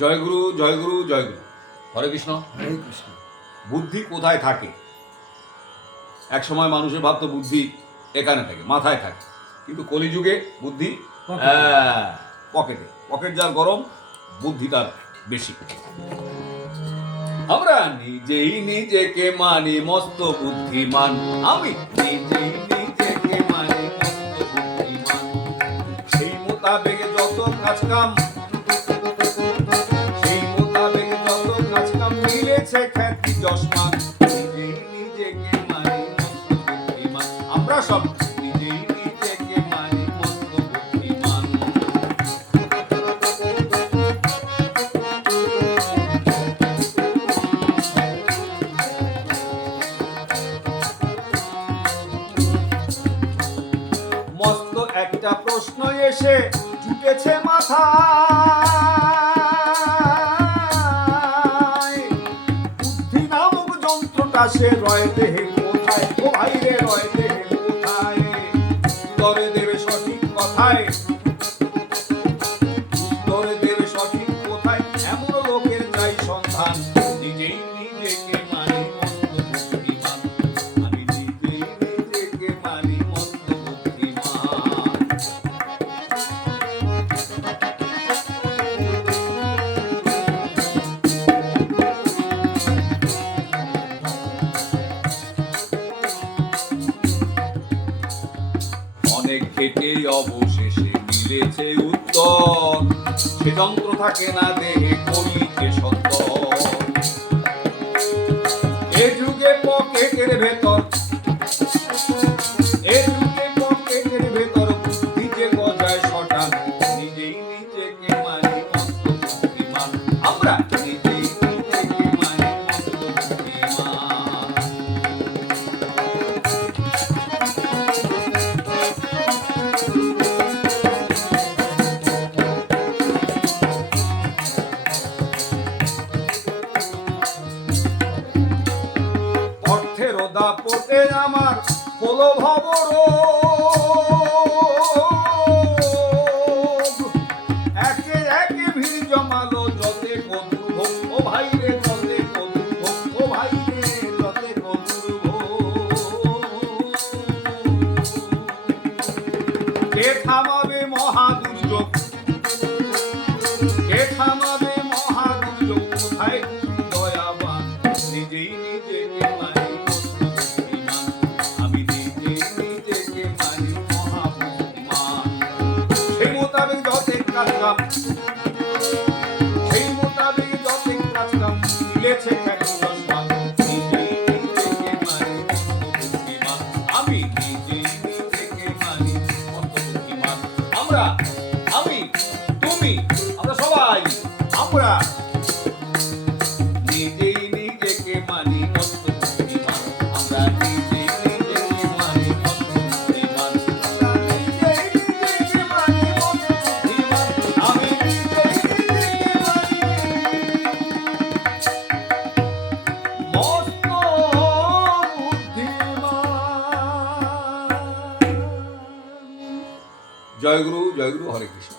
জয়গুরু জয়গুরু জয়গুরু। হরে কৃষ্ণ। হরে কৃষ্ণ। বুদ্ধি কোথায় থাকে? এক সময় মানুষের ভাবতো বুদ্ধি এখানে থাকে, মাথায় থাকে, কিন্তু কলিযুগে বুদ্ধি পকেটে। পকেট যার গরম, বুদ্ধি তার বেশি। আমরা নিজেই নিজেকে মানি মস্ত বুদ্ধিমান, আমি নিজেই নিজেকে মানি মস্ত বুদ্ধিমান। সেই মোতাবেক যত কাজ কাম, সেই মোতাবেক যত কাজ কাম মিলেছে খ্যাতি যশমান। নিজেই নিজেকে মানি মস্ত বুদ্ধিমান, আমরা সব নিজেই নিজেকে মানি মস্ত বুদ্ধিমান। মস্ত একটা প্রশ্ন এসে জুটেছে মাথায়, বুদ্ধি নামক যন্ত্রটা সে রয় দেহে কোথায়? ও ভাই রে, রয় দেহে কোথায়? উত্তরে দেবে সঠিক কথায়, উত্তরে দেবে সঠিক কোথায়? এমন লোকের চাই সন্ধান। নিজেই নিজেকে মানি মস্ত বুদ্ধিমান, আমি নিজেই নিজেকে মানি মস্ত বুদ্ধিমান। অনেক খেটে অবশেষে মিলেছে উত্তর, সে যন্ত্র থাকে না দেহে, কলিতে সত্য। এ যুগে পকেটের ভেতর, এ যুগে পকেটের ভেতর বুদ্ধি যে গজায় শটান। নিজেই নিজেকে মানি মস্ত বুদ্ধিমান, আমরা নিজেই নিজেকে মানি মস্ত বুদ্ধিমান। অর্থের দাপটে আমার হলো ভবরোগ, একে একে ভিড় জমালো যতে কদুর ভোগ। ও ভাই রে, যতে কদুর ভোগ, ও ভাই রে, যতে কদুর ভোগ। কে থামাবে মহা দুর্যোগ, কে থামাবে মহা দুর্যোগ? কোথায় দয়াবান? নিজেই নিজেকে মানি মস্ত বুদ্ধিমান, আমি নিজেই নিজেকে মানি মহা বুদ্ধিমান। সেই মোতাবেক যতেক কাজ কাম, সেই মোতাবেক যতেক কাজ কাম মিলেছে খ্যাতি যশমান। নিজেই নিজেকে মানি মস্ত বুদ্ধিমান, আমি নিজেই নিজেকে মানি মস্ত বুদ্ধিমান। আমরা, আমি, তুমি, আমরা সবাই, আমরা নিজেই নিজেকে মানি মস্ত বুদ্ধিমান, আমরা নিজেই নিজেকে মানি মস্ত বুদ্ধিমান, আমরা নিজেই নিজেকে মানি মস্ত বুদ্ধিমান, আমি নিজেই নিজেকে মানি মস্ত বুদ্ধিমান। জয়গুরু জয়গুরু। হরে কৃষ্ণ।